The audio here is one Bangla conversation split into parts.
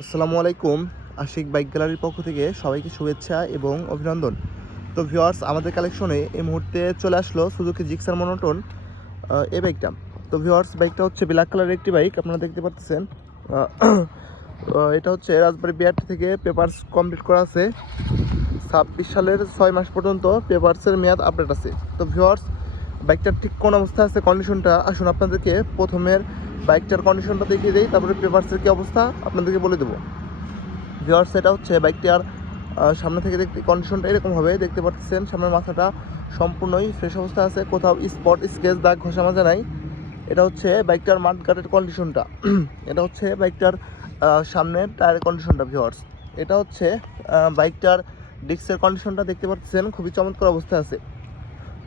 আসসালামু আলাইকুম। আশিক বাইক গ্যালারির পক্ষ থেকে সবাইকে শুভেচ্ছা এবং অভিনন্দন। তো ভিউয়ার্স, আমাদের কালেকশনে এই মুহূর্তে চলে আসলো সুজুকি জিক্সার মনোটন এই বাইকটা। তো ভিউয়ার্স, বাইকটা হচ্ছে ব্ল্যাক কালারের একটি বাইক, আপনারা দেখতে পাচ্ছেন। এটা হচ্ছে রাজবাড়ী বিআরটি থেকে পেপারস কমপ্লিট করা আছে। 26 সালের 6 মাস পর্যন্ত পেপারসের মেয়াদ আপডেট আছে। তো ভিউয়ার্স, বাইকটার ঠিক কোন অবস্থা আছে, কন্ডিশনটা আসুন আপনাদেরকে প্রথমের বাইকটার কন্ডিশনটা দেখিয়ে দিই, তারপরে পেপারসের কী অবস্থা আপনাদেরকে বলে দেবো। ভিউয়ার্স, এটা হচ্ছে বাইকটার সামনে থেকে দেখতে কন্ডিশনটা এরকম হবে, দেখতে পাচ্ছেন। সামনের মাথাটা সম্পূর্ণই ফ্রেশ অবস্থা আছে, কোথাও স্পট স্কেচ দাগ ঘষা মাজা নাই। এটা হচ্ছে বাইকটার মাঠঘাটের কন্ডিশনটা। এটা হচ্ছে বাইকটার সামনের টায়ারের কন্ডিশনটা। ভিউয়ার্স, এটা হচ্ছে বাইকটার ডিস্কের কন্ডিশনটা, দেখতে পাচ্ছেন খুবই চমৎকার অবস্থায় আছে।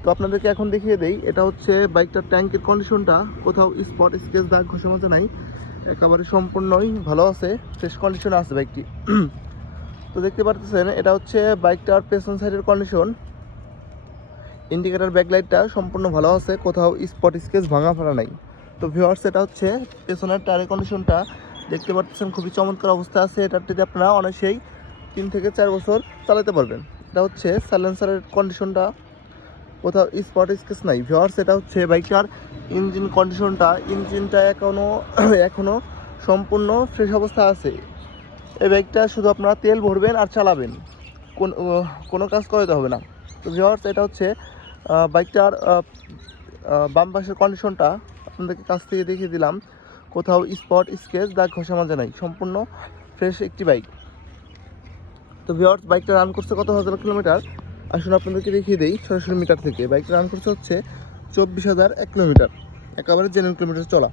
তো আপনাদেরকে এখন দেখিয়ে দেই, এটা হচ্ছে বাইকটার ট্যাঙ্কের কন্ডিশনটা, কোথাও স্পট স্কেচ দাগ ঘষা মাজা নাই, একেবারে সম্পূর্ণই ভালো আছে, ফ্রেশ কন্ডিশনে আছে বাইকটি। তো দেখতে পাচ্ছেন, এটা হচ্ছে বাইকটার পেছন সাইডের কন্ডিশন। ইন্ডিকেটার ব্যাকলাইটটা সম্পূর্ণ ভালো আছে, কোথাও স্পট স্কেচ ভাঙা ফাড়া নাই। তো ভিউয়ার্স, এটা হচ্ছে পেছনের টায়ারের কন্ডিশনটা, দেখতে পাচ্ছেন খুবই চমৎকার অবস্থা আছে। এটাতে আপনারা অনেকেই 3 থেকে 4 বছর চালাতে পারবেন। এটা হচ্ছে সাইলেন্সারের কন্ডিশনটা, কোথাও স্পট স্কেচ নাই। ভিউয়ার্স, এটা হচ্ছে বাইকটার ইঞ্জিন কন্ডিশনটা, ইঞ্জিনটা এখনও সম্পূর্ণ ফ্রেশ অবস্থা আছে। এই বাইকটা শুধু আপনারা তেল ভরবেন আর চালাবেন, কোনো কাজ করাতে হবে না। তো ভিউয়ার্স, এটা হচ্ছে বাইকটার বাম পাশের কন্ডিশনটা আপনাদেরকে কাছ থেকে দেখিয়ে দিলাম, কোথাও স্পট স্কেচ দাগ ঘষা মাজা নাই, সম্পূর্ণ ফ্রেশ একটি বাইক। তো ভিউয়ার্স, বাইকটা রান করছে কত হাজার কিলোমিটার আসুন আপনাদেরকে দেখিয়ে দিই সরাসরি মিটার থেকে। বাইকটা রান করছে হচ্ছে 24,001 কিলোমিটার, একেবারে জেনুইন কিলোমিটার চলা।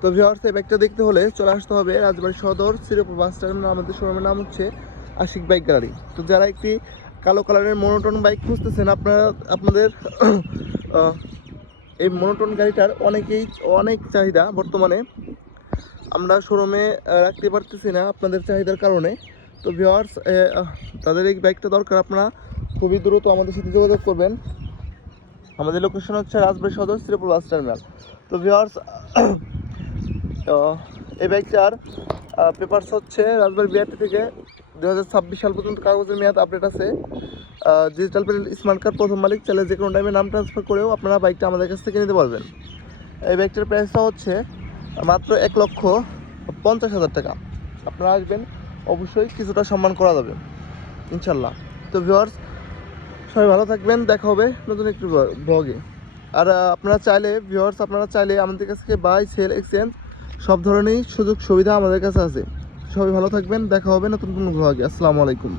তো ভিউয়ার্স, এই বাইকটা দেখতে হলে চলে আসতে হবে রাজবাড়ী সদর শ্রীপুর বাস টার্মিনাল। আমাদের শোরুমের নাম হচ্ছে আশিক বাইক গ্যালারি। তো যারা একটি কালো কালারের মনোটন বাইক খুঁজতেছেন, আপনাদের এই মনোটন গাড়িটার অনেক চাহিদা বর্তমানে, আমরা শোরুমে রাখতে পারতেছি না আপনাদের চাহিদার কারণে। তো ভিউয়ার্স, তাদের এই বাইকটা দরকার, আপনারা খুবই দ্রুত আমাদের সাথে যোগাযোগ করবেন। আমাদের লোকেশন হচ্ছে রাজবাড়ী সদর শ্রীপুর বাস টার্মিনাল। তো ভিউয়ার্স, এই বাইকটার পেপারস হচ্ছে রাজবাড়ী বিআরটি থেকে 2026 সাল পর্যন্ত কাগজের মেয়াদ আপডেট আছে। ডিজিটাল প্যানেল স্মার্ট কার্ড প্রথম মালিক, চাইলে যে কোনো টাইমে নাম ট্রান্সফার করেও আপনারা বাইকটা আমাদের কাছ থেকে নিতে পারবেন। এই বাইকটার প্রাইসটা হচ্ছে মাত্র 1,50,000 টাকা। আপনারা আসবেন, অবশ্যই কিছুটা সম্মান করা যাবে ইনশাল্লাহ। তো ভিউয়ার্স, সবাই ভালো থাকবেন, দেখা হবে নতুন একটি ব্লগে। আর আপনারা চাইলে আমাদের কাছ থেকে বাই সেল এক্সচেঞ্জ সব ধরনেরই সুযোগ সুবিধা আমাদের কাছে আছে। সবাই ভালো থাকবেন, দেখা হবে নতুন কোনো ব্লগে। আসসালামু আলাইকুম।